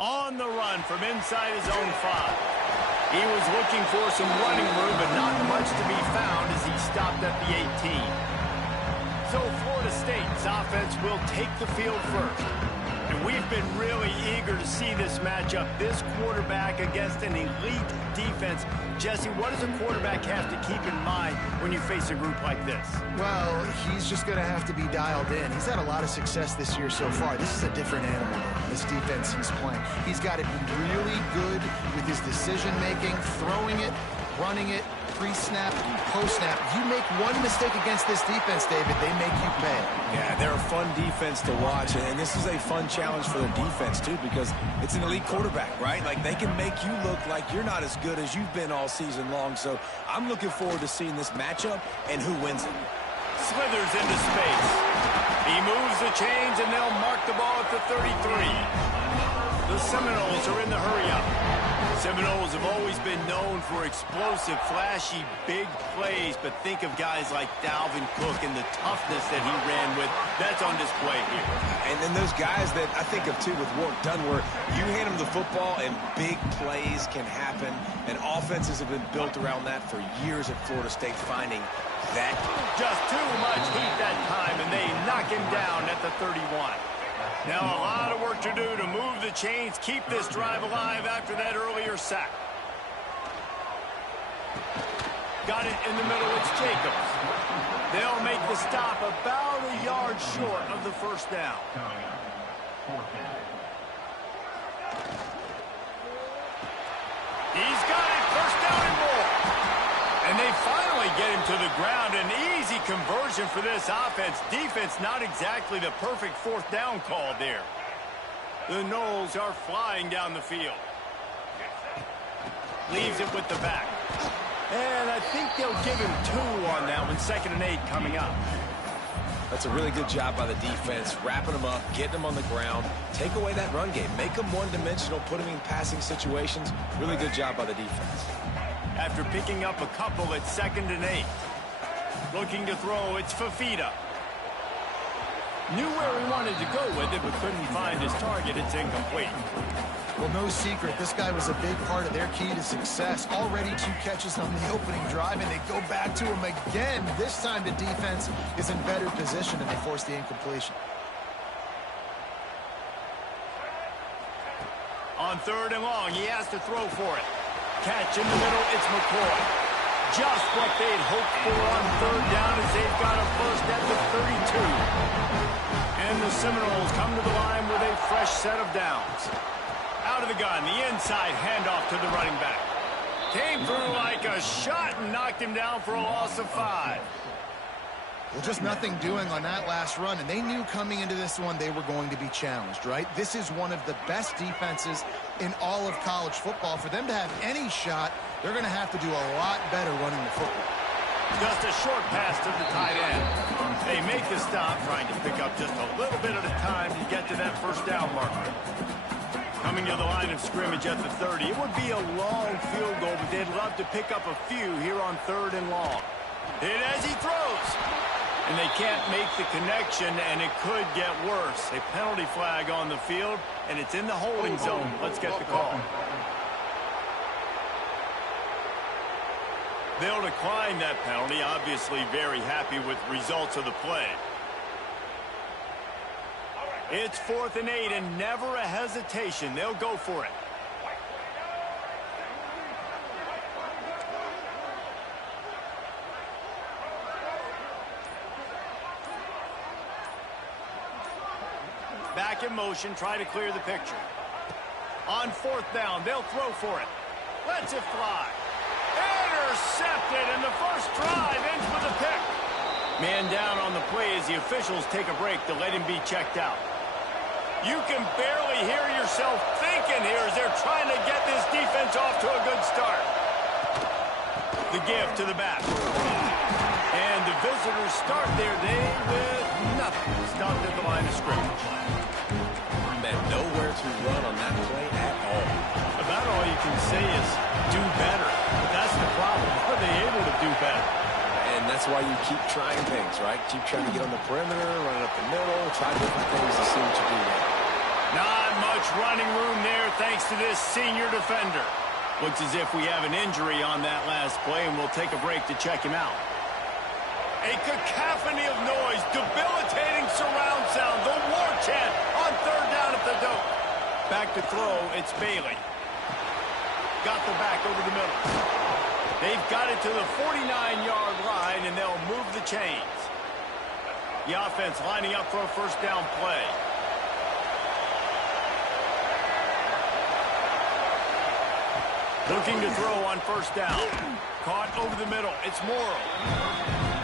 On the run from inside his own 5. He was looking for some running room, but not much to be found as he stopped at the 18. So Florida State's offense will take the field first. And we've been really eager to see this matchup, this quarterback against an elite defense. Jesse, what does a quarterback have to keep in mind when you face a group like this? Well, he's just going to have to be dialed in. He's had a lot of success this year so far. This is a different animal, this defense he's playing. He's got to be really good with his decision-making, throwing it, running it, pre-snap, post-snap. You make one mistake against this defense, David, they make you pay. Yeah, they're a fun defense to watch, and this is a fun challenge for their defense, too, because it's an elite quarterback, right? Like, they can make you look like you're not as good as you've been all season long, so I'm looking forward to seeing this matchup and who wins it. Slithers into space. He moves the chains, and they'll mark the ball at the 33. The Seminoles are in the hurry-up. Seminoles have always been known for explosive, flashy, big plays, but think of guys like Dalvin Cook and the toughness that he ran with. That's on display here. And then those guys that I think of, too, with Warren Dunn, where you hand them the football and big plays can happen, and offenses have been built around that for years at Florida State, finding that. Just too much heat that time, and they knock him down at the 31. Now a lot of work to do to move the chains, keep this drive alive after that earlier sack. Got it in the middle, it's Jacobs. They'll make the stop about a yard short of the first down. He's got it, first down and more. And they finally get him to the ground. An easy conversion for this offense. Defense not exactly the perfect fourth down call there. The Noles are flying down the field. Leaves it with the back. And I think they'll give him 2 on that one. 2nd and 8 coming up. That's a really good job by the defense, wrapping them up, getting them on the ground, take away that run game, make them one-dimensional, put them in passing situations. Really good job by the defense. After picking up a couple at 2nd and 8. Looking to throw, it's Fafita. Knew where he wanted to go with it, but couldn't find his target. It's incomplete. Well, no secret, this guy was a big part of their key to success. Already 2 catches on the opening drive, and they go back to him again. This time the defense is in better position, and they force the incompletion. On 3rd and long, he has to throw for it. Catch in the middle, it's McCoy. Just what they'd hoped for on 3rd down as they've got a first at the 32. And the Seminoles come to the line with a fresh set of downs. Out of the gun, the inside handoff to the running back. Came through like a shot and knocked him down for a loss of 5. Well, just nothing doing on that last run, and they knew coming into this one they were going to be challenged, right? This is one of the best defenses in all of college football. For them to have any shot, they're going to have to do a lot better running the football. Just a short pass to the tight end. They make the stop, trying to pick up just a little bit at a time to get to that first down marker. Coming to the line of scrimmage at the 30. It would be a long field goal, but they'd love to pick up a few here on 3rd and long. Hit as he throws. And they can't make the connection, and it could get worse. A penalty flag on the field, and it's in the holding zone. Let's get the call. They'll decline that penalty, obviously very happy with the results of the play. It's 4th and 8, and never a hesitation. They'll go for it. Back in motion, try to clear the picture. On 4th down, they'll throw for it. Lets it fly. Intercepted, and the first drive ends with a pick. Man down on the play as the officials take a break to let him be checked out. You can barely hear yourself thinking here as they're trying to get this defense off to a good start. The give to the back. And the visitors start their day with nothing. Stopped at the line of scrimmage. Man, nowhere to run on that play at all. About all you can say is do better. But that's the problem. Are they able to do better? And that's why you keep trying things, right? Keep trying to get on the perimeter, run it up the middle, try different things to see what you do there. Not much running room there thanks to this senior defender. Looks as if we have an injury on that last play, and we'll take a break to check him out. A cacophony of noise, debilitating surround sound, the war chant on third down at the dope. Back to throw, it's Bailey. Got the back over the middle. They've got it to the 49-yard line, and they'll move the chains. The offense lining up for a first down play. Looking to throw on first down. Caught over the middle. It's Morrow.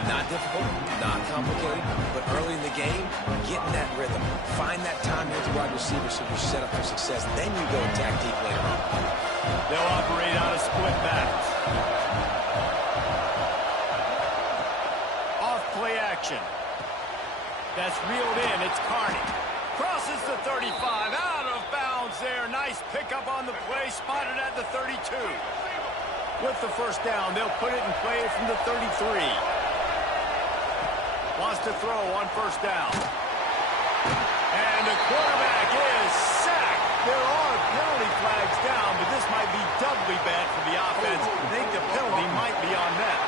Not difficult, not complicated, but early in the game, get in that rhythm. Find that time with the wide receiver so you're set up for success. Then you go attack deep later on. They'll operate out of split backs. Off play action. That's reeled in. It's Carney. Crosses the 35. Out of bounds there. Nice pickup on the play. Spotted at the 32. With the first down, they'll put it in play from the 33. Wants to throw on first down. And the quarterback is sacked. There are penalty flags down, but this might be doubly bad for the offense. I think the penalty might be on them.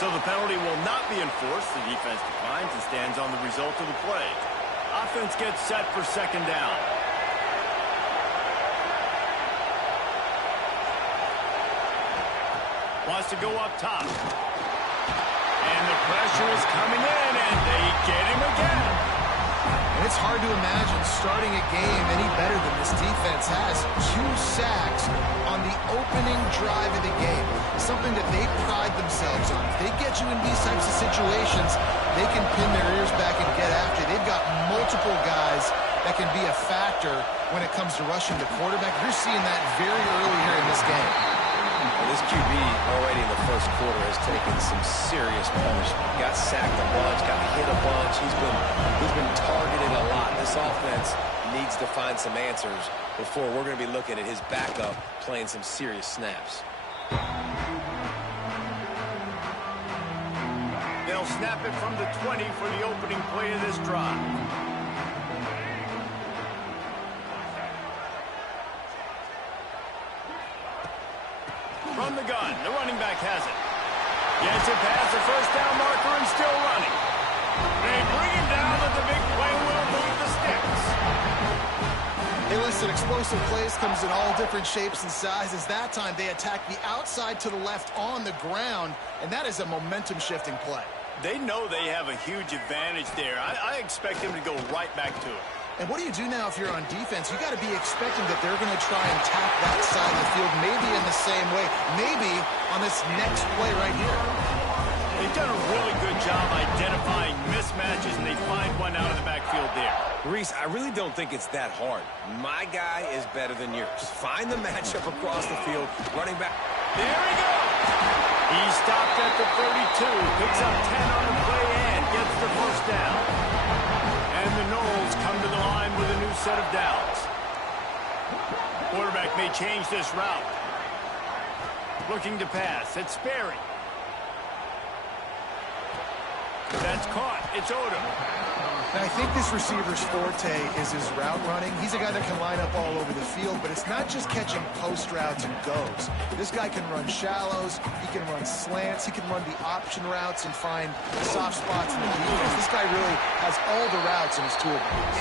So the penalty will not be enforced. The defense declines and stands on the result of the play. Offense gets set for second down. Wants to go up top. And the pressure is coming in, and they get him again. And it's hard to imagine starting a game any better than this defense has. 2 sacks on the opening drive of the game. Something that they pride themselves on. If they get you in these types of situations, they can pin their ears back and get after. They've got multiple guys that can be a factor when it comes to rushing the quarterback. You're seeing that very early here in this game. This QB already in the first quarter has taken some serious punishment. Got sacked a bunch, got hit a bunch. He's been targeted a lot. This offense needs to find some answers before we're going to be looking at his backup playing some serious snaps. They'll snap it from the 20 for the opening play of this drive. From the gun, the running back has it. Gets it past the first down marker and still running. They bring him down at the big play will move the sticks. Hey, listen, explosive plays comes in all different shapes and sizes. That time they attack the outside to the left on the ground, and that is a momentum-shifting play. They know they have a huge advantage there. I expect them to go right back to it. And what do you do now if you're on defense? You got to be expecting that they're going to try and tap that side of the field, maybe in the same way, maybe on this next play right here. They've done a really good job identifying mismatches, and they find one out of the backfield there. Reese, I really don't think it's that hard. My guy is better than yours. Find the matchup across the field, running back. There he goes. He stopped at the 32, picks up 10 on the play, and gets the first down. And the Knowles come to the line with a new set of downs. Quarterback may change this route. Looking to pass. It's Sperry. That's caught. It's Odom. And I think this receiver's forte is his route running. He's a guy that can line up all over the field, but it's not just catching post routes and goes. This guy can run shallows, he can run slants, he can run the option routes and find soft spots in the defense. This guy really has all the routes in his toolbox.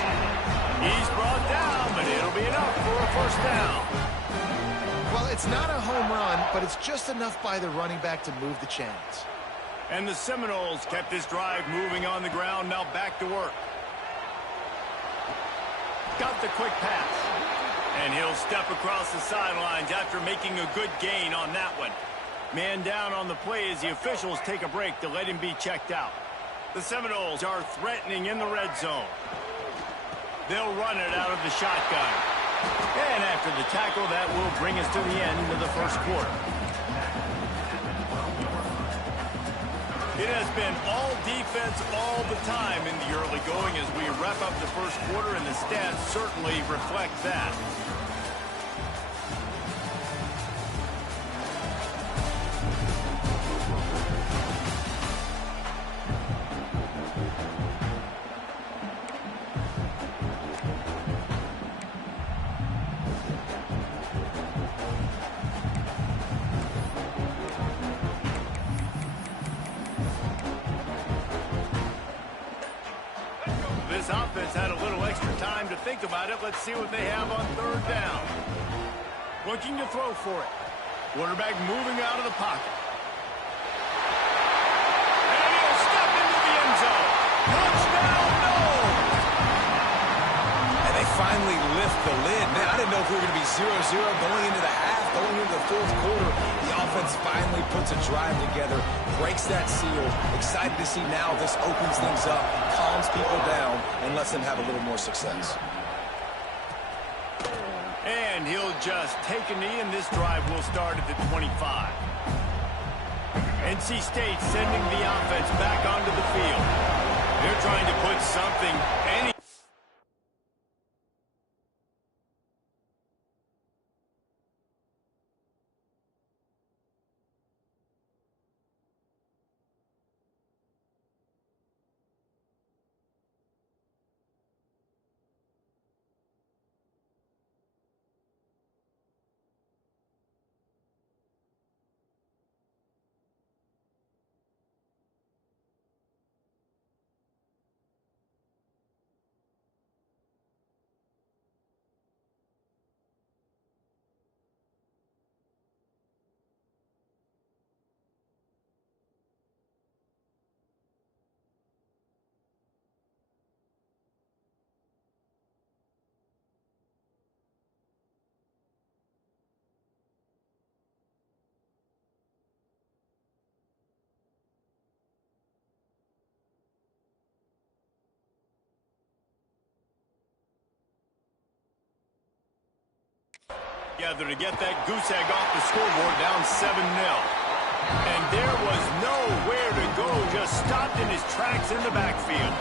He's brought down, but it'll be enough for a first down. Well, it's not a home run, but it's just enough by the running back to move the chains. And the Seminoles kept this drive moving on the ground, now back to work. Got the quick pass. And he'll step across the sidelines after making a good gain on that one. Man down on the play as the officials take a break to let him be checked out. The Seminoles are threatening in the red zone. They'll run it out of the shotgun. And after the tackle, that will bring us to the end of the first quarter. It has been all defense all the time in the early going as we wrap up the first quarter, and the stats certainly reflect that. this offense had a little extra time to think about it. Let's see what they have on third down. Looking to throw for it. Quarterback moving out of the pocket. And he'll step into the end zone. Touchdown, no! And they finally lift the lid. Man, I didn't know if we were going to be 0-0 going into the half, going into the fourth quarter. The offense finally puts a drive together, breaks that seal. Excited to see now this opens things up, calms people down, and lets them have a little more success. And he'll just take a knee, and this drive will start at the 25. NC State sending the offense back onto the field. They're trying to put something, any. Together to get that goose egg off the scoreboard, down 7-0. And there was nowhere to go, just stopped in his tracks in the backfield.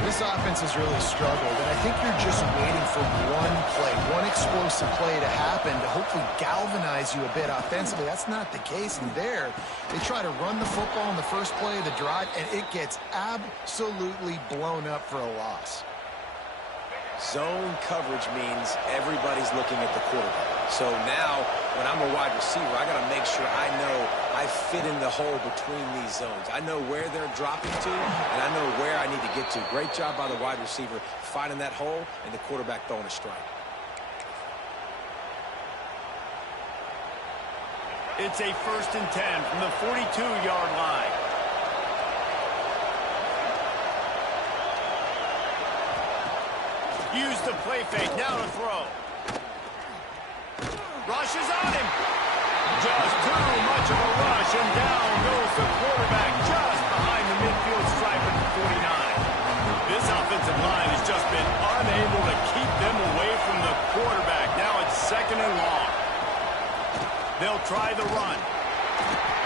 This offense has really struggled, and I think you're just waiting for one play, one explosive play to happen to hopefully galvanize you a bit offensively. That's not the case, and there they try to run the football in the first play of the drive, and it gets absolutely blown up for a loss. Zone coverage means everybody's looking at the quarterback. So now, when I'm a wide receiver, I got to make sure I know I fit in the hole between these zones. I know where they're dropping to, and I know where I need to get to. Great job by the wide receiver finding that hole, and the quarterback throwing a strike. It's a 1st and 10 from the 42-yard line. Use the play fake, now to throw. Rush is on him. Just too much of a rush, and down goes the quarterback just behind the midfield stripe at the 49. This offensive line has just been unable to keep them away from the quarterback. Now it's 2nd and long. They'll try the run.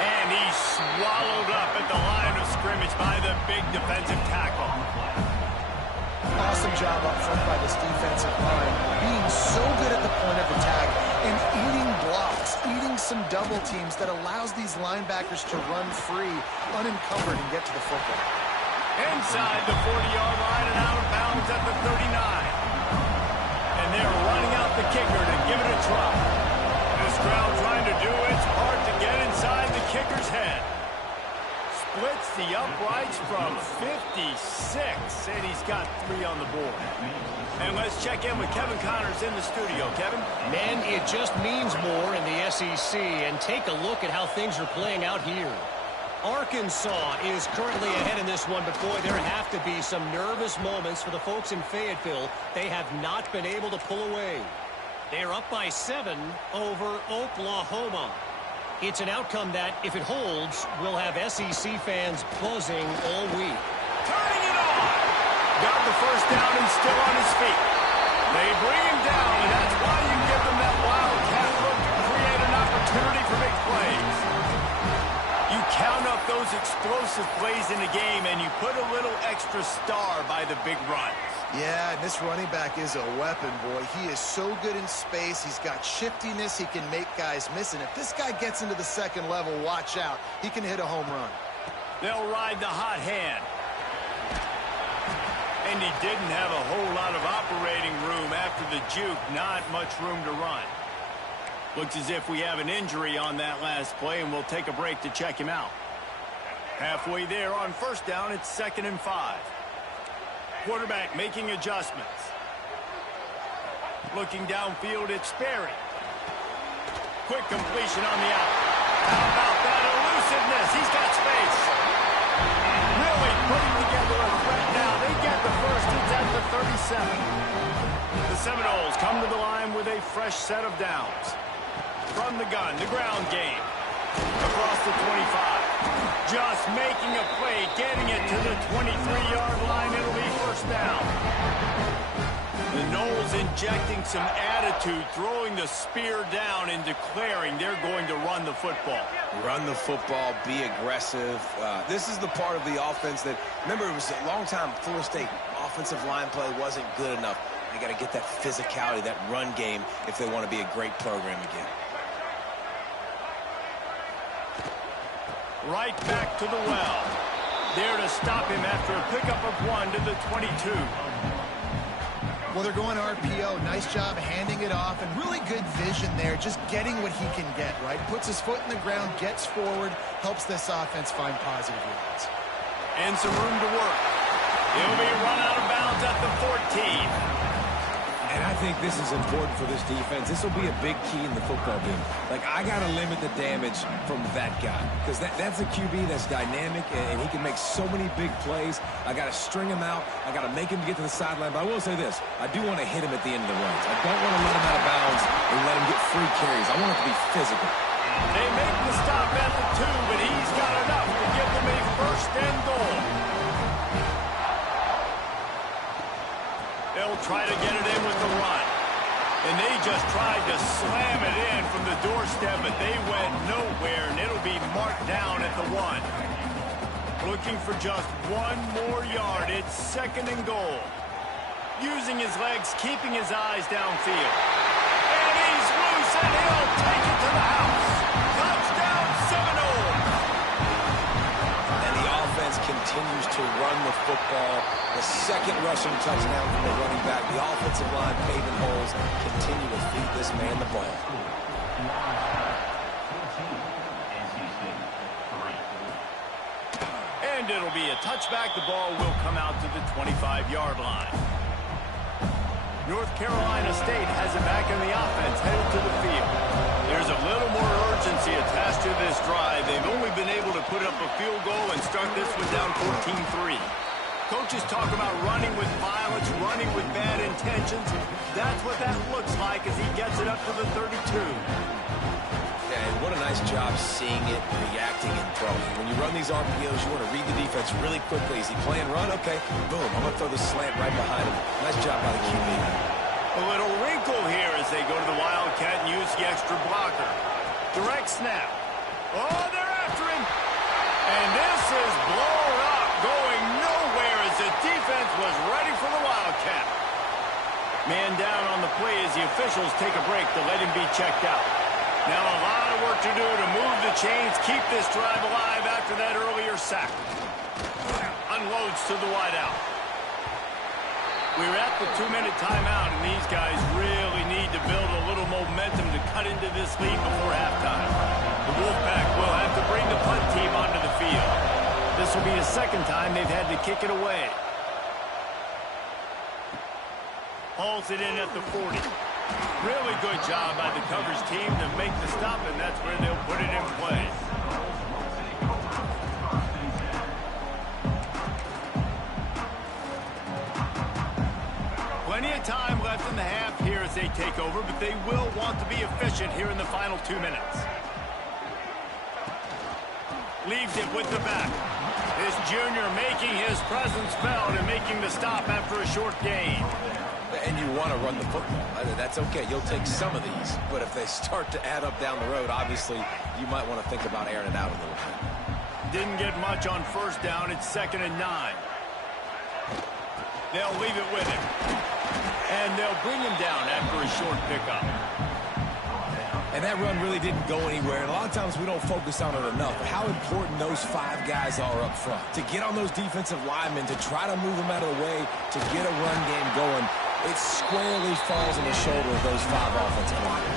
And he's swallowed up at the line of scrimmage by the big defensive tackle. Awesome job up front by this defensive line, being so good at the point of attack and eating blocks, eating some double teams that allows these linebackers to run free, unencumbered, and get to the football. Inside the 40-yard line and out of bounds at the 39. And they're running out the kicker to give it a try. This crowd trying to do its part to get inside the kicker's head. Splits the uprights from 56, and he's got 3 on the board. And let's check in with Kevin Connors in the studio. Kevin? Man, it just means more in the SEC, and take a look at how things are playing out here. Arkansas is currently ahead in this one, but boy, there have to be some nervous moments for the folks in Fayetteville. They have not been able to pull away. They're up by 7 over Oklahoma. It's an outcome that, if it holds, will have SEC fans buzzing all week. Turning it on! Got the first down and still on his feet. They bring him down, and that's why you give them that wildcat look to create an opportunity for big plays. You count up those explosive plays in a game, and you put a little extra star by the big runs. Yeah, and this running back is a weapon, boy. He is so good in space. He's got shiftiness. He can make guys miss. And if this guy gets into the 2nd level, watch out. He can hit a home run. They'll ride the hot hand. And he didn't have a whole lot of operating room after the juke. Not much room to run. Looks as if we have an injury on that last play, and we'll take a break to check him out. Halfway there on 1st down, it's 2nd and 5. Quarterback making adjustments. Looking downfield, it's Sperry. Quick completion on the out. How about that elusiveness? He's got space. Really putting together a threat now. They get the first. It's at the 37. The Seminoles come to the line with a fresh set of downs. From the gun, the ground game. Across the 25. Just making a play, getting it to the 23-yard line. It'll be first down. The Noles injecting some attitude, throwing the spear down and declaring they're going to run the football. Run the football, be aggressive. This is the part of the offense that, remember, it was a long time, Florida State offensive line play wasn't good enough. They got to get that physicality, that run game, if they want to be a great program again. Right back to the well. There to stop him after a pickup of 1 to the 22. Well, they're going RPO. Nice job handing it off, and really good vision there, just getting what he can get, right? Puts his foot in the ground, gets forward, helps this offense find positive yards. And some room to work. He'll be run out of bounds at the 14. And I think this is important for this defense. This will be a big key in the football game. Like, I got to limit the damage from that guy, because that's a QB that's dynamic, and he can make so many big plays. I got to string him out. I got to make him get to the sideline. But I will say this. I do want to hit him at the end of the runs. I don't want to let him out of bounds and let him get free carries. I want it to be physical. They make the stop at the 2, but he's got enough to give them a first and goal. They'll try to get it in with the run. And they just tried to slam it in from the doorstep, but they went nowhere, and it'll be marked down at the 1. Looking for just 1 more yard. It's second and goal. Using his legs, keeping his eyes downfield. And he's loose, and he'll take it to the house. Touchdown, Seminoles. And the offense continues to run the football. The second rushing touchdown from the running back. The offensive line paving holes. Continue to feed this man the ball. And it'll be a touchback. The ball will come out to the 25-yard line. North Carolina State has it back in the offense, headed to the field. There's a little more urgency attached to this drive. They've only been able to put up a field goal and start this one down 14-3. Coaches talk about running with violence, running with bad intentions. That's what that looks like as he gets it up to the 32. Yeah, and what a nice job seeing it, reacting, and throwing. When you run these RPOs, you want to read the defense really quickly. Is he playing run? Okay, boom, I'm going to throw the slant right behind him. Nice job by the QB. A little wrinkle here as they go to the Wildcat and use the extra blocker. Direct snap. Oh, they're after him. And this is blown up, going nowhere as the defense was ready for the Wildcat. Man down on the play as the officials take a break to let him be checked out. Now a lot of work to do to move the chains, keep this drive alive after that earlier sack. Unloads to the wideout. We're at the 2-minute timeout, and these guys really need to build a little momentum to cut into this lead before halftime. The Wolfpack will have to bring the punt team onto the field. This will be the second time they've had to kick it away. Hauls it in at the 40. Really good job by the coverage team to make the stop, and that's where they'll put it in play. Plenty of time left in the half here as they take over, but they will want to be efficient here in the final 2 minutes. Leaves it with the back. This junior making his presence felt and making the stop after a short gain. And you want to run the football. That's okay. You'll take some of these. But if they start to add up down the road, obviously, you might want to think about airing it out a little bit. Didn't get much on first down. It's 2nd and 9. They'll leave it with him. And they'll bring him down after a short pickup. And that run really didn't go anywhere. And a lot of times we don't focus on it enough. But how important those 5 guys are up front. To get on those defensive linemen, to try to move them out of the way, to get a run game going. it squarely falls on the shoulder of those 5 offensive linemen.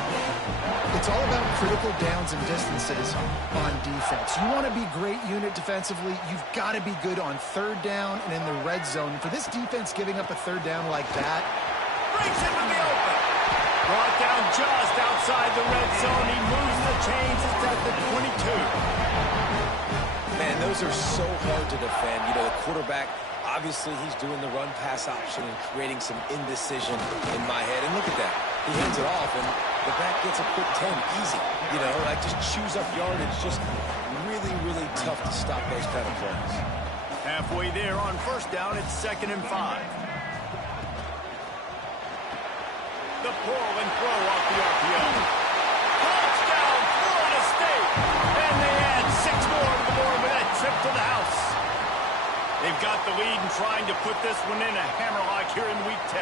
It's all about critical downs and distances on defense. You want to be great unit defensively, you've got to be good on third down and in the red zone. For this defense giving up a third down like that, Breaks him in the open. Brought down just outside the red zone. He moves the chains. It's at the 22. Man, those are so hard to defend. You know, the quarterback, obviously he's doing the run-pass option and creating some indecision in my head. And look at that. He hands it off, and the back gets a quick 10. Easy. You know, like just chews up yardage. Just really, really tough to stop those kind of plays. Halfway there on first down, it's 2nd and 5. The pull and throw off the RPO. Touchdown, Florida State. And they add 6 more to the board with that trip to the house. They've got the lead and trying to put this one in a hammerlock here in Week 10.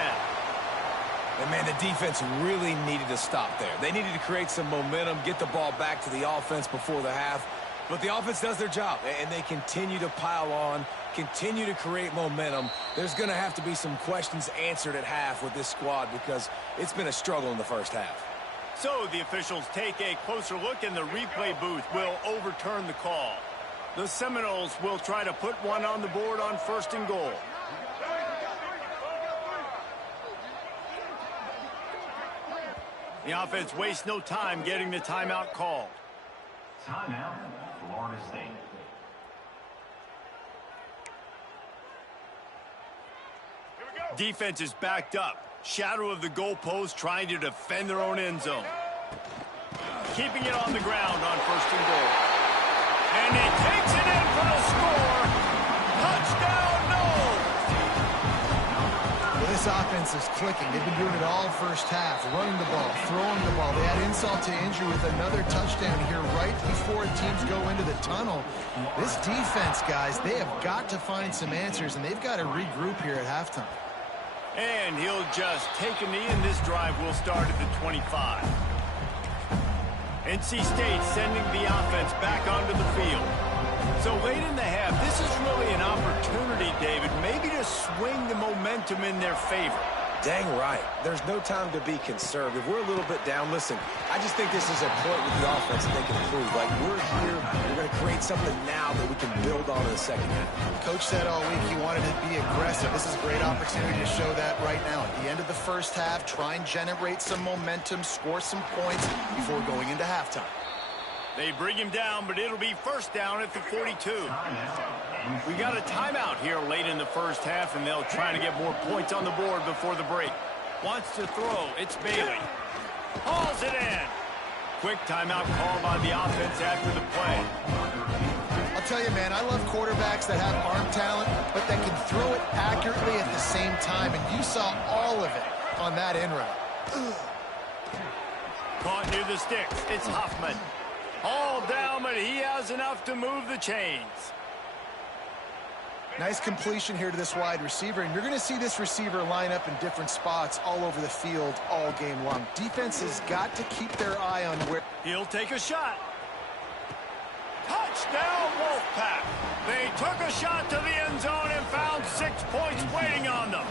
And, man, the defense really needed to stop there. They needed to create some momentum, get the ball back to the offense before the half. But the offense does their job, and they continue to pile on, continue to create momentum. There's going to have to be some questions answered at half with this squad because it's been a struggle in the first half. So the officials take a closer look, and the replay booth will overturn the call. The Seminoles will try to put one on the board on 1st and goal. The offense wastes no time getting the timeout called. Timeout, Florida State. Defense is backed up. Shadow of the goalpost trying to defend their own end zone. Keeping it on the ground on 1st and goal. And he takes it in for the score. Touchdown, Noles! well, this offense is clicking. They've been doing it all first half, running the ball, throwing the ball. They add insult to injury with another touchdown here right before teams go into the tunnel. This defense, guys, they have got to find some answers, and they've got to regroup here at halftime. And he'll just take a knee, and this drive will start at the 25. NC State sending the offense back onto the field. So late in the half, this is really an opportunity, David, maybe to swing the momentum in their favor. Dang right. There's no time to be conservative. We're a little bit down. Listen, I just think this is a point with the offense that they can improve. Like, we're here, we're going to create something now that we can build on in the second half. Coach said all week he wanted to be aggressive. This is a great opportunity to show that right now. At the end of the first half, try and generate some momentum, score some points before going into halftime. They bring him down, but it'll be 1st down at the 42. We got a timeout here late in the first half, and they'll try to get more points on the board before the break. Wants to throw. It's Bailey. Hauls it in. Quick timeout call by the offense after the play. I'll tell you, man, I love quarterbacks that have arm talent, but that can throw it accurately at the same time, and you saw all of it on that in route. Caught near the sticks. It's Hoffman. All down, but he has enough to move the chains. Nice completion here to this wide receiver, and you're going to see this receiver line up in different spots all over the field all game long. Defense has got to keep their eye on where... He'll take a shot. Touchdown, Wolfpack. They took a shot to the end zone and found 6 points waiting on them.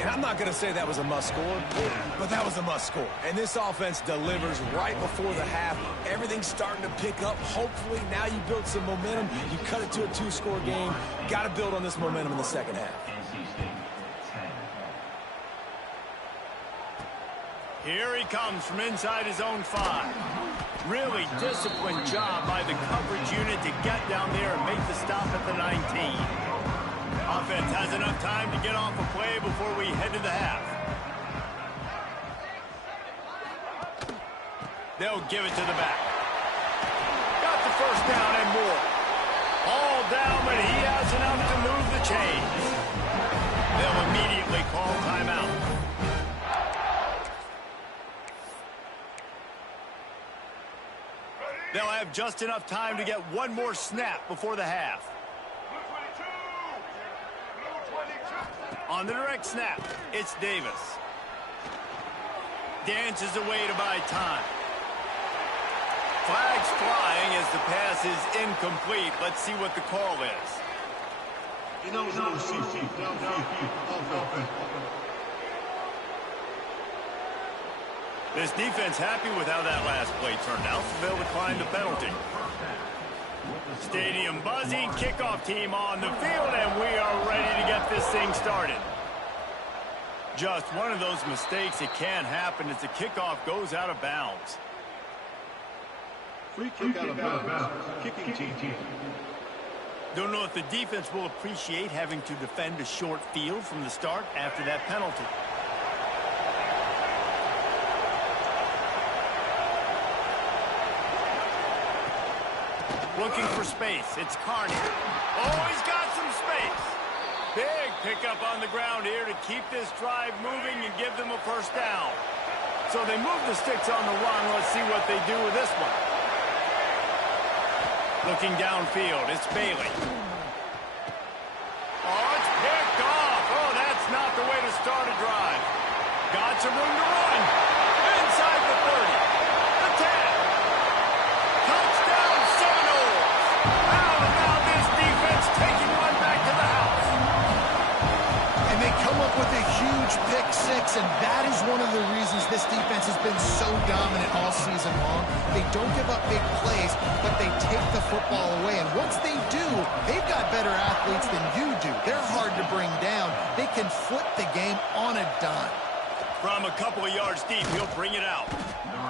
And I'm not going to say that was a must-score, but that was a must-score. And this offense delivers right before the half. Everything's starting to pick up. Hopefully, now you build some momentum. You cut it to a 2-score game. Got to build on this momentum in the second half. Here he comes from inside his own 5. Really disciplined job by the coverage unit to get down there and make the stop at the 19. Offense has enough time to get off a play before we head to the half. They'll give it to the back. Got the 1st down and more. All down, but he has enough to move the chains. They'll immediately call timeout. They'll have just enough time to get one more snap before the half. On the direct snap, it's Davis. Dances away to buy time. Flags flying as the pass is incomplete. Let's see what the call is. This defense happy with how that last play turned out, so they'll decline the penalty. Stadium buzzing, kickoff team on the field, and we are ready to get this thing started. Just one of those mistakes that can happen as the kickoff goes out of bounds. Free kick out of bounds. Kicking team. Don't know if the defense will appreciate having to defend a short field from the start after that penalty. Looking for space. It's Carney. Oh, he's got some space. Big pickup on the ground here to keep this drive moving and give them a first down. So they move the sticks on the run. Let's see what they do with this one. Looking downfield, it's Bailey. Oh, it's picked off. Oh, that's not the way to start a drive. Got some room to run. Inside the 30. The 10. Touchdown Seminoles. Now this defense taking one back to the house. And they come up with a huge pick six, and that is one of the reasons this defense has been so dominant all season long. They don't give up big plays, but they take the football away. And once they do, they've got better athletes than you do. They're hard to bring down. They can flip the game on a dime. From a couple of yards deep, he'll bring it out.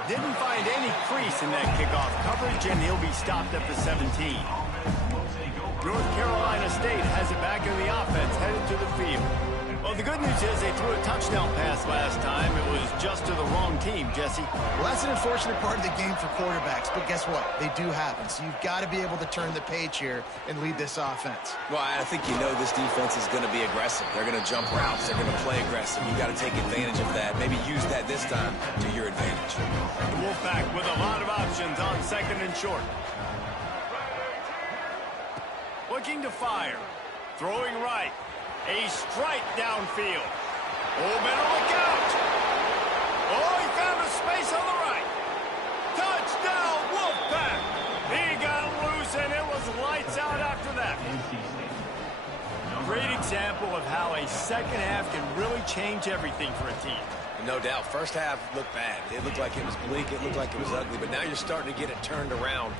Didn't find any crease in that kickoff coverage, and he'll be stopped at the 17. North Carolina State has it back in the offense, headed to the field. Well, the good news is they threw a touchdown pass last time. It was just to the wrong team, Jesse. Well, that's an unfortunate part of the game for quarterbacks, but guess what? They do happen. So you've got to be able to turn the page here and lead this offense. Well, I think you know this defense is going to be aggressive. They're going to jump routes. They're going to play aggressive. You got to take advantage of that. Maybe use that this time to your advantage. The Wolfpack with a lot of options on second and short. Looking to fire. Throwing right. A strike downfield. Oh, better look out. Oh, he found a space on the right. Touchdown, Wolfpack. He got loose, and it was lights out after that. Great example of how a second half can really change everything for a team. No doubt. First half looked bad. It looked like it was bleak. It looked like it was ugly. But now you're starting to get it turned around.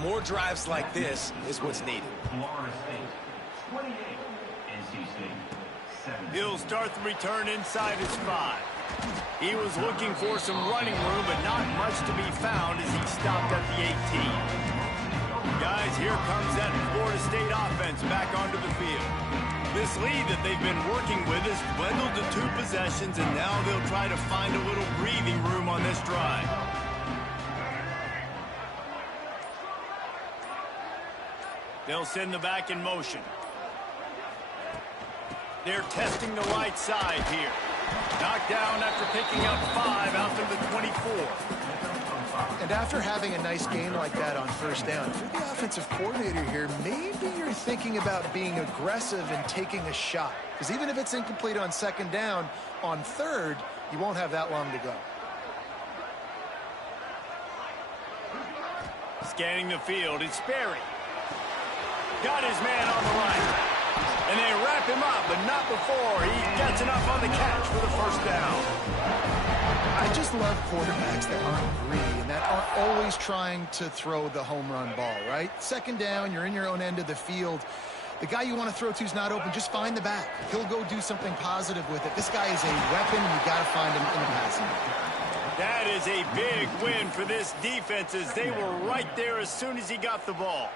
More drives like this is what's needed. Florida State, 28. NC State, 7. He'll start the return inside his 5. He was looking for some running room, but not much to be found as he stopped at the 18. Guys, here comes that Florida State offense back onto the field. This lead that they've been working with is dwindled to 2 possessions, and now they'll try to find a little breathing room on this drive. They'll send the back in motion. They're testing the right side here. Knocked down after picking up 5 out to the 24. And after having a nice game like that on first down, if you're the offensive coordinator here, maybe you're thinking about being aggressive and taking a shot. Because even if it's incomplete on second down, on third, you won't have that long to go. Scanning the field, it's Sperry. Got his man on the right. And they wrap him up, but not before he gets enough on the catch for the first down. I just love quarterbacks that aren't greedy and that aren't always trying to throw the home run ball, right? Second down, you're in your own end of the field. The guy you want to throw to is not open. Just find the back. He'll go do something positive with it. This guy is a weapon, and you got to find him in the passing game. That is a big win for this defense as they were right there as soon as he got the ball.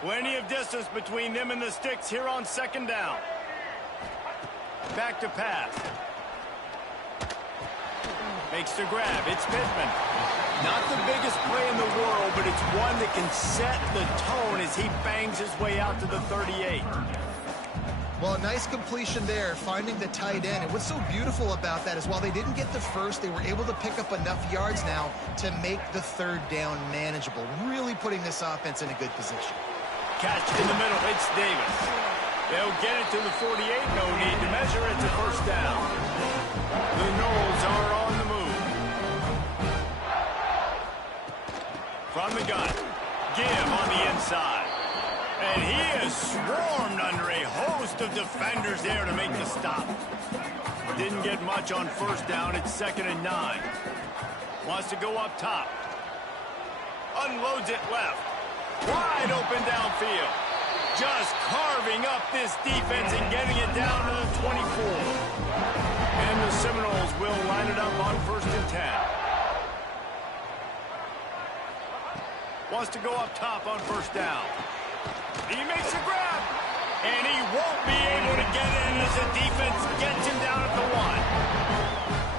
Plenty of distance between them and the sticks here on second down. Back to pass. Makes the grab. It's Pittman. Not the biggest play in the world, but it's one that can set the tone as he bangs his way out to the 38. Well, a nice completion there, finding the tight end. And what's so beautiful about that is while they didn't get the first, they were able to pick up enough yards now to make the third down manageable, really putting this offense in a good position. Catch in the middle. It's Davis. They'll get it to the 48. No need to measure. It's a first down. The Noles are on the move. From the gun. Give on the inside. And he is swarmed under a host of defenders there to make the stop. Didn't get much on first down. It's 2nd and 9. Wants to go up top. Unloads it left. Wide open downfield. Just carving up this defense and getting it down to the 24. And the Seminoles will line it up on 1st and 10. Wants to go up top on 1st down. He makes a grab. And he won't be able to get in as the defense gets him down at the 1.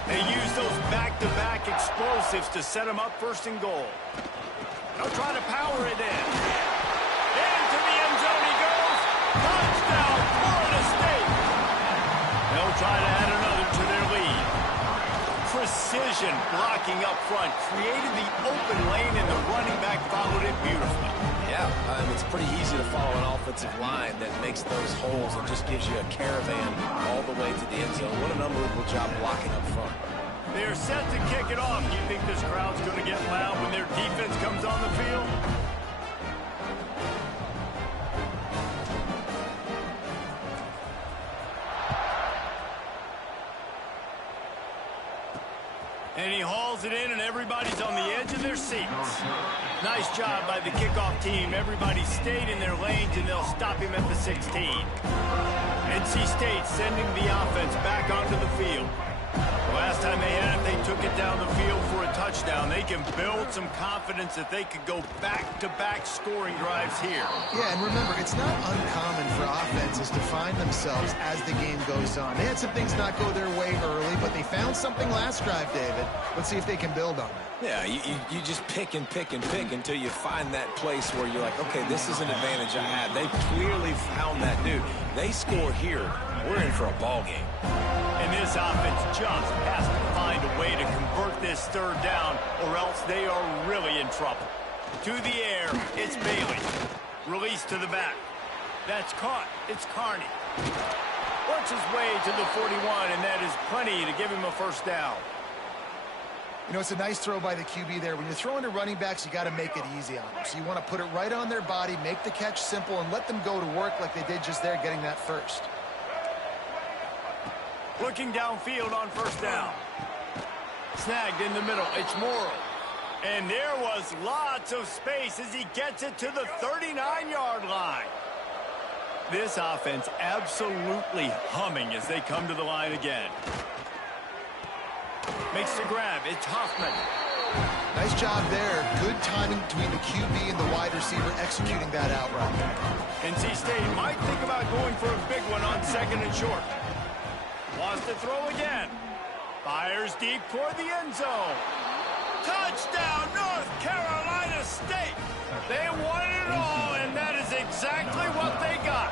They use those back-to-back explosives to set him up 1st and goal. They'll try to power it in. Into the end zone he goes. Touchdown, Florida State. They'll try to add another to their lead. Precision blocking up front. Created the open lane, and the running back followed it beautifully. Yeah, it's pretty easy to follow an offensive line that makes those holes and just gives you a caravan all the way to the end zone. What an unbelievable job blocking up front. They're set to kick it off. You think this crowd's going to get loud when their defense comes on the field? And he hauls it in, and everybody's on the edge of their seats. Nice job by the kickoff team. Everybody stayed in their lanes, and they'll stop him at the 16. NC State sending the offense back onto the field. Last time they had it, they took it down the field for a touchdown. They can build some confidence that they could go back-to-back scoring drives here. Yeah, and remember, it's not uncommon for offenses to find themselves as the game goes on. They had some things not go their way early, but they found something last drive, David. Let's see if they can build on it. Yeah, you just pick and pick and pick until you find that place where you're like, okay, this is an advantage I have. They clearly found that, dude. They score here, we're in for a ball game. And this offense just has to find a way to convert this 3rd down, or else they are really in trouble. To the air, it's Bailey. Release to the back. That's caught. It's Carney. Works his way to the 41, and that is plenty to give him a 1st down. You know, it's a nice throw by the QB there. When you're throwing to running backs, you got to make it easy on them. So you want to put it right on their body, make the catch simple, and let them go to work like they did just there, getting that first. Looking downfield on 1st down. Snagged in the middle. It's Morrow. And there was lots of space as he gets it to the 39-yard line. This offense absolutely humming as they come to the line again. Makes the grab. It's Hoffman. Nice job there. Good timing between the QB and the wide receiver executing that out route. NC State might think about going for a big one on 2nd and short. Wants to throw again. Fires deep toward the end zone. Touchdown, North Carolina State. They wanted it all, and that is exactly what they got.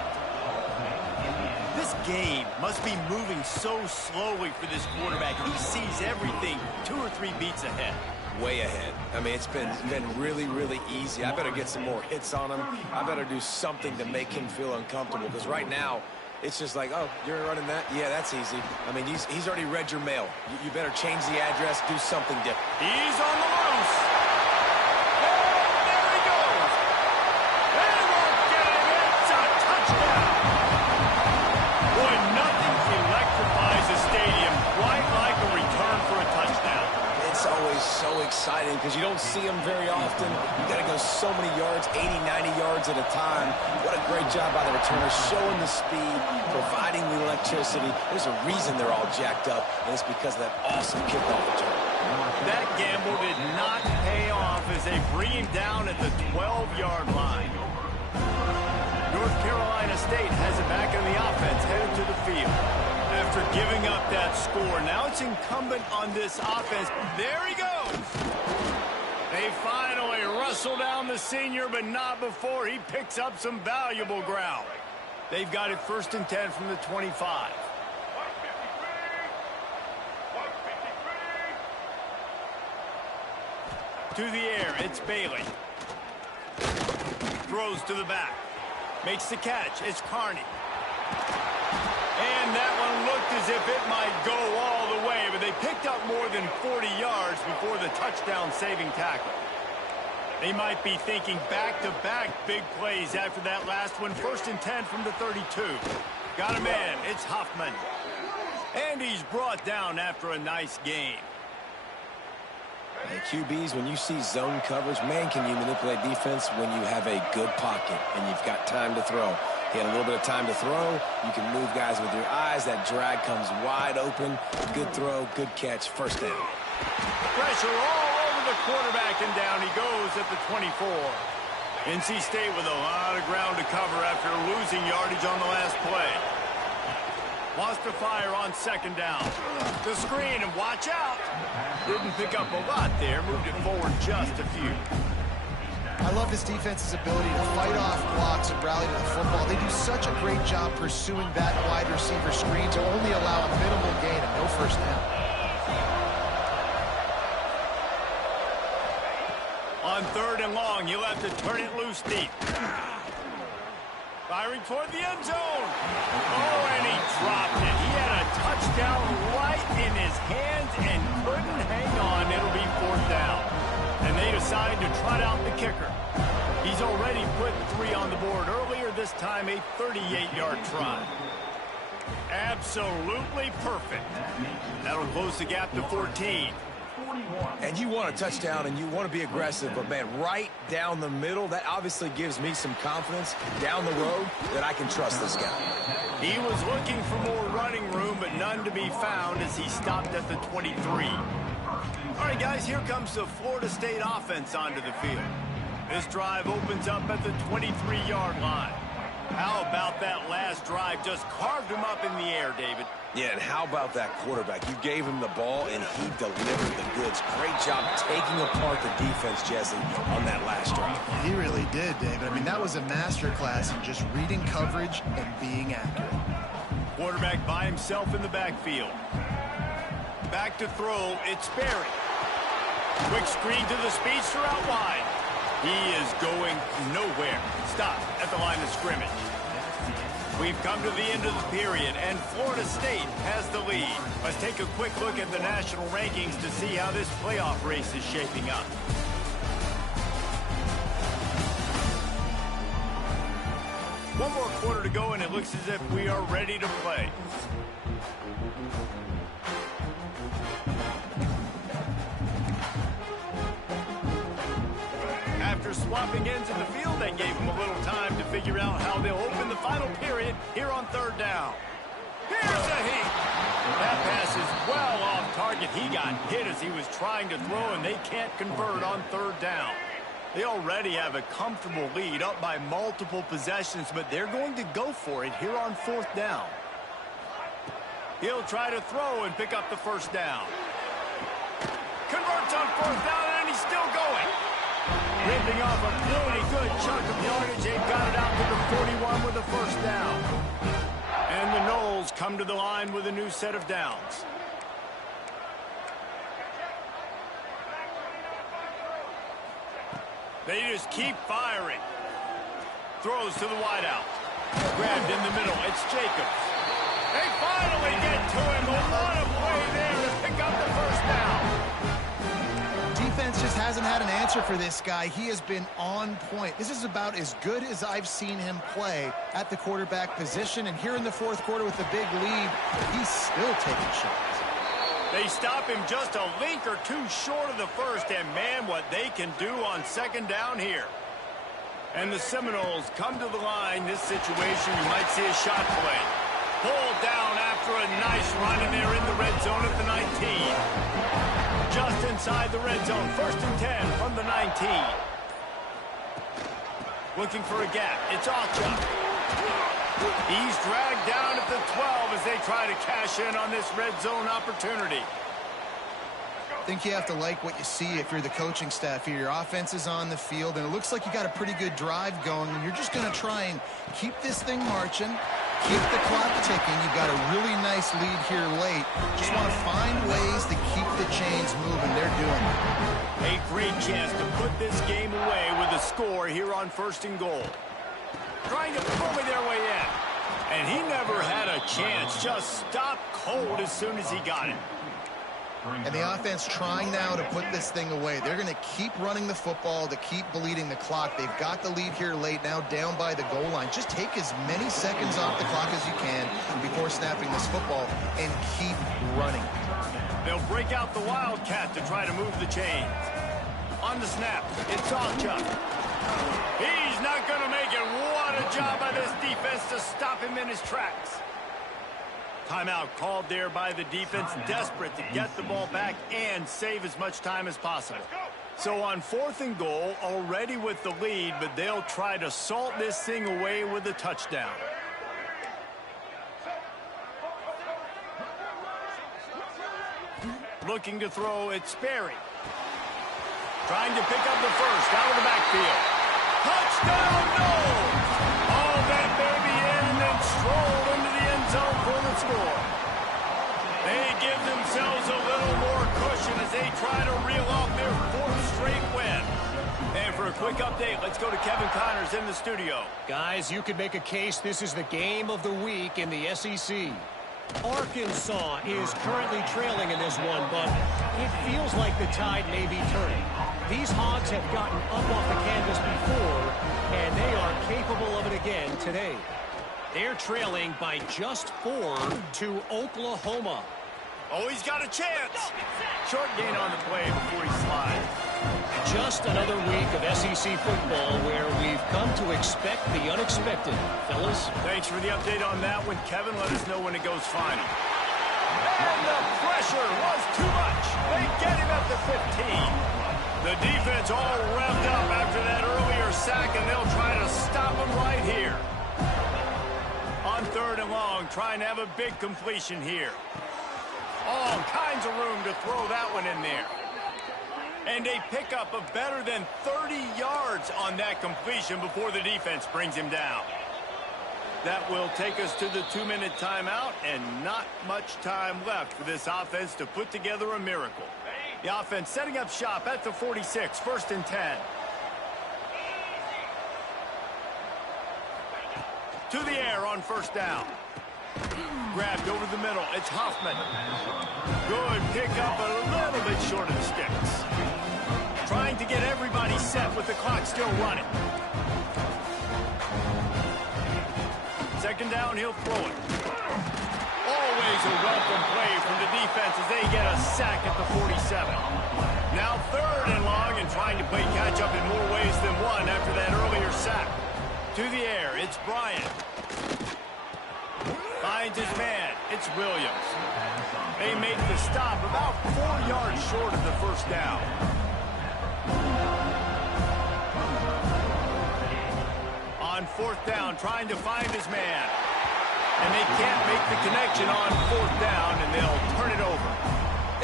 This game must be moving so slowly for this quarterback. He sees everything 2 or 3 beats ahead. Way ahead. I mean, it's been really, really easy. I better get some more hits on him. I better do something to make him feel uncomfortable, because right now, it's just like, oh, you're running that? Yeah, that's easy. I mean, he's already read your mail. You better change the address, do something different. He's on the loose. And there he goes. They won't get him. It's a touchdown. Boy, nothing electrifies a stadium quite like a return for a touchdown. It's always so exciting because you don't see them very often. You got to go so many yards, 80, 90 yards at a time. What a great job by the returner, showing the speed, providing the electricity. There's a reason they're all jacked up, and it's because of that awesome kickoff return. That gamble did not pay off as they bring him down at the 12-yard line. North Carolina State has it back in the offense, headed to the field. After giving up that score, now it's incumbent on this offense. There he goes. They finally wrestle down the senior, but not before he picks up some valuable ground. They've got it 1st and 10 from the 25. To the air, it's Bailey. Throws to the back. Makes the catch. It's Carney. And that one looked as if it might go all the way, but they picked up more than 40 yards before the touchdown-saving tackle. They might be thinking back-to-back big plays after that last one. 1st and 10 from the 32. Got a man. It's Huffman. And he's brought down after a nice game. Hey, QBs, when you see zone coverage, man, can you manipulate defense when you have a good pocket and you've got time to throw. He had a little bit of time to throw. You can move guys with your eyes. That drag comes wide open. Good throw, good catch, 1st down. Pressure all over the quarterback, and down he goes at the 24. NC State with a lot of ground to cover after losing yardage on the last play. Wants to fire on 2nd down. The screen, and watch out. Didn't pick up a lot there. Moved it forward just a few. I love this defense's ability to fight off blocks and rally to the football. They do such a great job pursuing that wide receiver screen to only allow a minimal gain and no 1st down. On 3rd and long, you'll have to turn it loose deep. Firing toward the end zone. Oh, and he dropped it. He had a touchdown right in his hands and couldn't hang on. It'll be 4th down. And they decide to trot out the kicker. He's already put 3 on the board earlier, this time a 38-yard try. Absolutely perfect. That'll close the gap to 14. And you want a touchdown and you want to be aggressive, but, man, right down the middle, that obviously gives me some confidence down the road that I can trust this guy. He was looking for more running room, but none to be found as he stopped at the 23. All right, guys, here comes the Florida State offense onto the field. This drive opens up at the 23-yard line. How about that last drive? Just carved him up in the air, David. Yeah, and how about that quarterback? You gave him the ball, and he delivered the goods. Great job taking apart the defense, Jesse, on that last drive. He really did, David. I mean, that was a masterclass in just reading coverage and being accurate. Quarterback by himself in the backfield. Back to throw, it's Berry. Quick screen to the speedster out wide. He is going nowhere. Stop at the line of scrimmage. We've come to the end of the period, and Florida State has the lead. Let's take a quick look at the national rankings to see how this playoff race is shaping up. One more quarter to go, and it looks as if we are ready to play. After swapping ends in the field, that gave them a little time to figure out how they'll open the final period here on 3rd down. Here's a heat. That pass is well off target. He got hit as he was trying to throw, and they can't convert on 3rd down. They already have a comfortable lead up by multiple possessions, but they're going to go for it here on 4th down. He'll try to throw and pick up the 1st down. Converts on 4th down, and he's still going. Ripping off a really good chunk of yardage. They've got it out to the 41 with the 1st down. And the Noles come to the line with a new set of downs. They just keep firing. Throws to the wideout. Grabbed in the middle. It's Jacobs. They finally get to him. A lot of play there to pick up the 1st down. Defense just hasn't had an answer for this guy. He has been on point. This is about as good as I've seen him play at the quarterback position. And here in the 4th quarter with the big lead, he's still taking shots. They stop him just a link or two short of the 1st. And, man, what they can do on 2nd down here. And the Seminoles come to the line. This situation, you might see a shot play. Pulled down after a nice run, and they're in the red zone at the 19. Just inside the red zone, 1st and 10 from the 19. Looking for a gap. It's Alchuk. He's dragged down at the 12 as they try to cash in on this red zone opportunity. I think you have to like what you see if you're the coaching staff here. Your offense is on the field, and it looks like you got a pretty good drive going, and you're just going to try and keep this thing marching, keep the clock ticking. You've got a really nice lead here late. Just want to find ways to keep the chains moving. They're doing it. A great chance to put this game away with a score here on 1st and goal. Trying to bully their way in. And he never had a chance. Just stopped cold as soon as he got it. And the offense trying now to put this thing away. They're going to keep running the football to keep bleeding the clock. They've got the lead here late, now down by the goal line. Just take as many seconds off the clock as you can before snapping this football and keep running. They'll break out the Wildcat to try to move the chains. On the snap, it's Sawchuk. He's not going to make it. What a job by this defense to stop him in his tracks. Timeout called there by the defense, desperate to get the ball back and save as much time as possible. So on 4th and goal, already with the lead, but they'll try to salt this thing away with a touchdown. Looking to throw, it's Sperry. Trying to pick up the first out of the backfield. Touchdown, no! All that baby in and then strolled into the end zone for the score. They give themselves a little more cushion as they try to reel off their 4th straight win. And for a quick update, let's go to Kevin Connors in the studio. Guys, you could make a case this is the game of the week in the SEC. Arkansas is currently trailing in this one, but it feels like the tide may be turning. These Hogs have gotten up off the canvas before, and they are capable of it again today. They're trailing by just 4 to Oklahoma. Oh, he's got a chance. Short gain on the play before he slides. Just another week of SEC football where we've come to expect the unexpected. Fellas? Thanks for the update on that one, Kevin. Let us know when it goes final. And the pressure was too much. They get him at the 15. The defense all revved up after that earlier sack, and they'll try to stop him right here. On 3rd and long, trying to have a big completion here. All kinds of room to throw that one in there. And a pickup of better than 30 yards on that completion before the defense brings him down. That will take us to the 2-minute timeout, and not much time left for this offense to put together a miracle. The offense setting up shop at the 46, 1st and 10. To the air on 1st down. Grabbed over the middle. It's Hoffman. Good pickup, a little bit short of the sticks. Trying to get everybody set with the clock still running. 2nd down, he'll throw it. Always a welcome play from the defense as they get a sack at the 47. Now 3rd and long and trying to play catch-up in more ways than one after that earlier sack. To the air, it's Bryant. Finds his man, it's Williams. They make the stop about 4 yards short of the 1st down. On 4th down, trying to find his man. And they can't make the connection on 4th down, and they'll turn it over.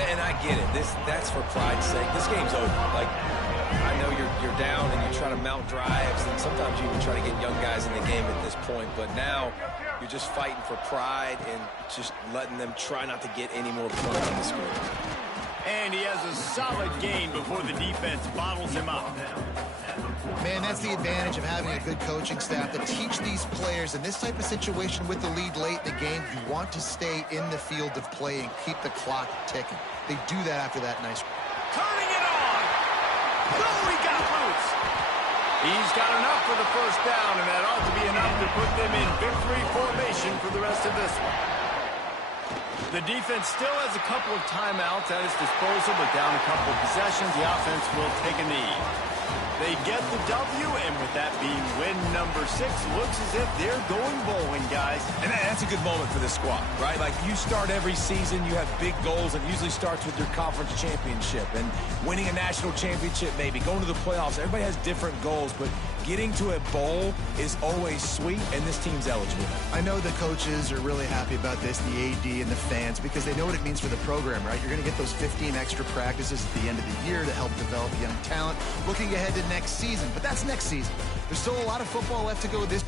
And I get it. That's for pride's sake. This game's over. Like, I know you're down and you're trying to mount drives, and sometimes you even try to get young guys in the game at this point. But now you're just fighting for pride and just letting them try not to get any more points on the score. And he has a solid gain before the defense bottles him up. Man, that's the advantage of having a good coaching staff to teach these players in this type of situation with the lead late in the game. You want to stay in the field of play and keep the clock ticking. They do that after that nice. Turning it on. No, he got loose. He's got enough for the 1st down, and that ought to be enough to put them in victory formation for the rest of this one. The defense still has a couple of timeouts at its disposal, but down a couple of possessions, the offense will take a knee. They get the W, and with that being win number 6, looks as if they're going bowling, guys. And that's a good moment for this squad, right? Like, you start every season, you have big goals, and it usually starts with your conference championship and winning a national championship, maybe going to the playoffs. Everybody has different goals, but getting to a bowl is always sweet, and this team's eligible. I know the coaches are really happy about this, the AD and the fans, because they know what it means for the program, right? You're going to get those 15 extra practices at the end of the year to help develop young talent, looking ahead to next season. But that's next season. There's still a lot of football left to go this